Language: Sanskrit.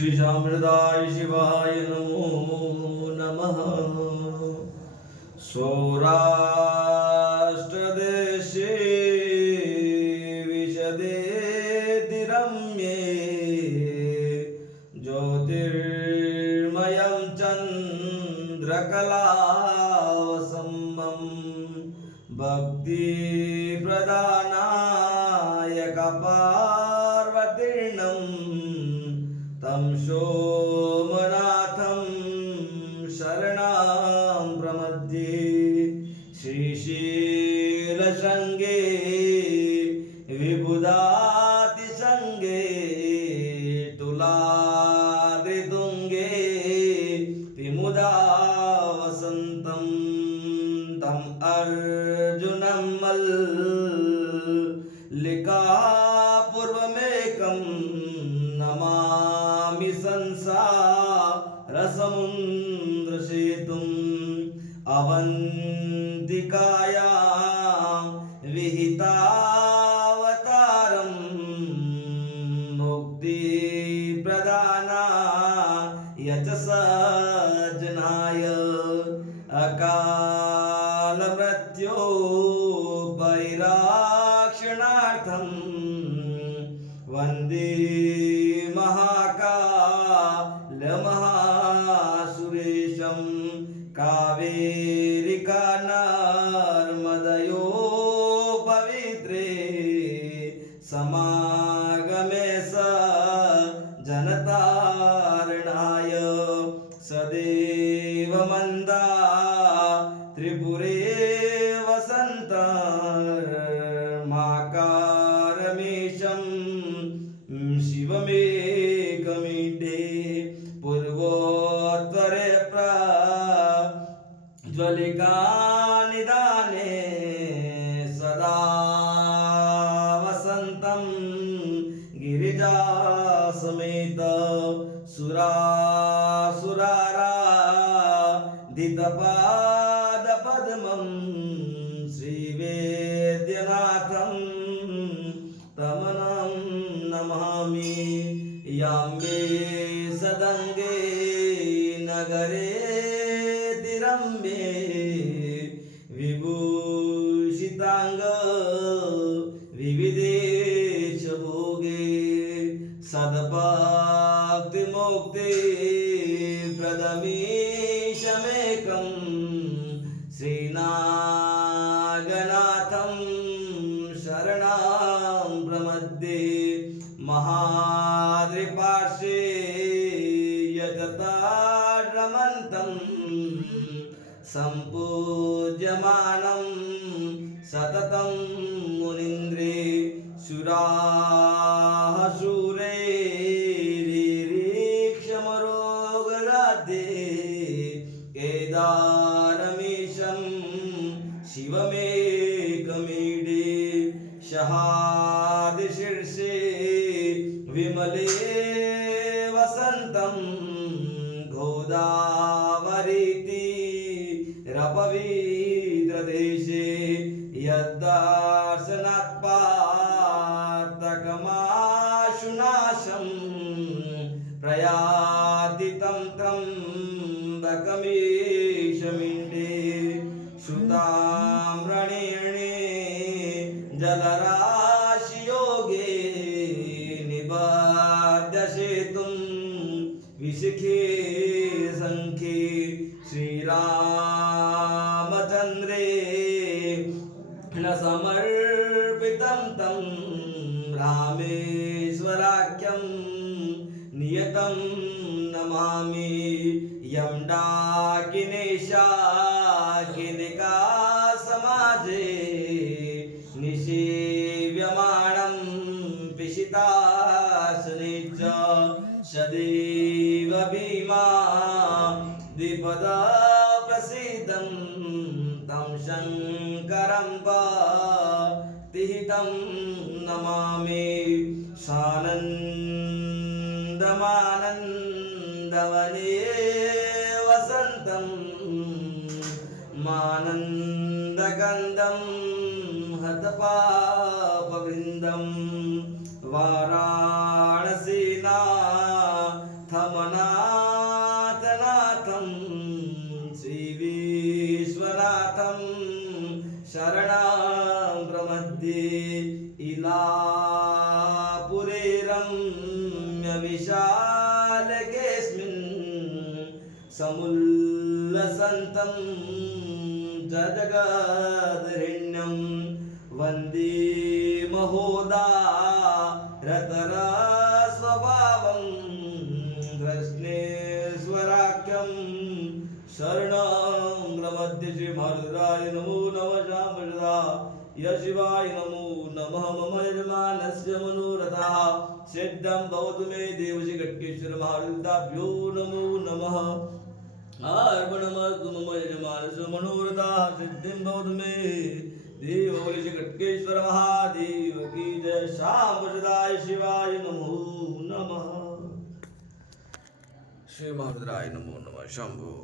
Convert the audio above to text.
श्री शामृदाय शिवाय नमो नमः। सौराष्ट्रदेशे विशदेति रम्ये ज्योतिर्मयं चन्द्रकलावसम्मं भक्तिप्रदानायकपार्वतीर्णं तं सोमनाथं शरणं प्रपद्ये। श्रीशैलशृङ्गे विबुधातिशृङ्गे तुलाद्रितुङ्गे विमुदा वसन्तं तं अर्जुनं मल्लिकापूर्वमेकं नमामि संसारसमुद्रसेतुम्। अवन्तिकायां विहितावतारं मुक्तिप्रदानाय च सज्जनाय अकालमृत्योर्भयरक्षणार्थं वन्दे महाकालमहासुरेशं। कावेरिका नर्मदयोः पवित्रे समागमे सज्जनतारणाय सदैव मन्दात्रिपुरे वसन्तमाकारमीशं शिवमेकमीडे। पूर्वोत्तरे ज्वलिकानिदाने सदा वसन्तं गिरिजासमेत सुरासुराराधितपादपद्मं श्रीवेद्यनाथं तमनं नमामि। याम्बे सदङ्गे नगरे तिरम्बे विभूषितांग विविधेश भोगे सद्भक्तिमुक्ति प्रदमीशमेकं श्रीनागनाथं शरणं प्रपद्ये। महाद्रिपार्श्वे यततारमन्तं सम्पूज्यमानं सततं मुनीन्द्रे। सुराः शूरैरीक्षमरोगराध्ये केदारमीशं शिवमेकमीडे। शहादिशीर्षे विमले वसन्तं गोदावरीति रपवित्रदेशे यद्दर्शनात्पातकमाशुनाशं प्रयाति तं त्र्यम्बकमीशमीडे। श्रुताम्रणीर्णे जलराशियोगे निबध्य सेतुं विशिखे संखे। श्रीरामचन्द्रे न समर्पितं तं रामेश्वराख्यं नियतं नमामि। यं डाकिनेशाकिनिका समाजे निषेव्यमाणं पिशितासने च सदैव भीमा द्विपदा प्रसीदं तं शङ्करं प्रतिहितं नमामि। सानन्दमानन्दवने वसन्तं मानन्दगन्धं हतपापवृन्दं वाराणसीनाथ रमनाथनाथं श्रीविश्वनाथं शरणं प्रपद्ये इलापुरे रम्यविशालकेऽस्मिन् समुल्लसन्तं च जगद्हिरण्यं वन्दे महोदारतरस्वभावं कृष्णेश्वराख्यं शरणं प्रपद्ये श्री मारुद्राय नमो नमः शाम्भदा शिवाय नमो नमः मम यजमानस्य मनोरथः सिद्धं भवतु मे देवश्री खट्केश्वर महारुद्राभ्यो नमो नमः अर्पणमस्तु मम यजमानस्य मनोरथः सिद्धिं भवतु मे देवश्री खट्केश्वर महादेव की जय। शाम्भदाय शिवाय नमो नमः। श्री महारुद्राय नमो नमः शंभो।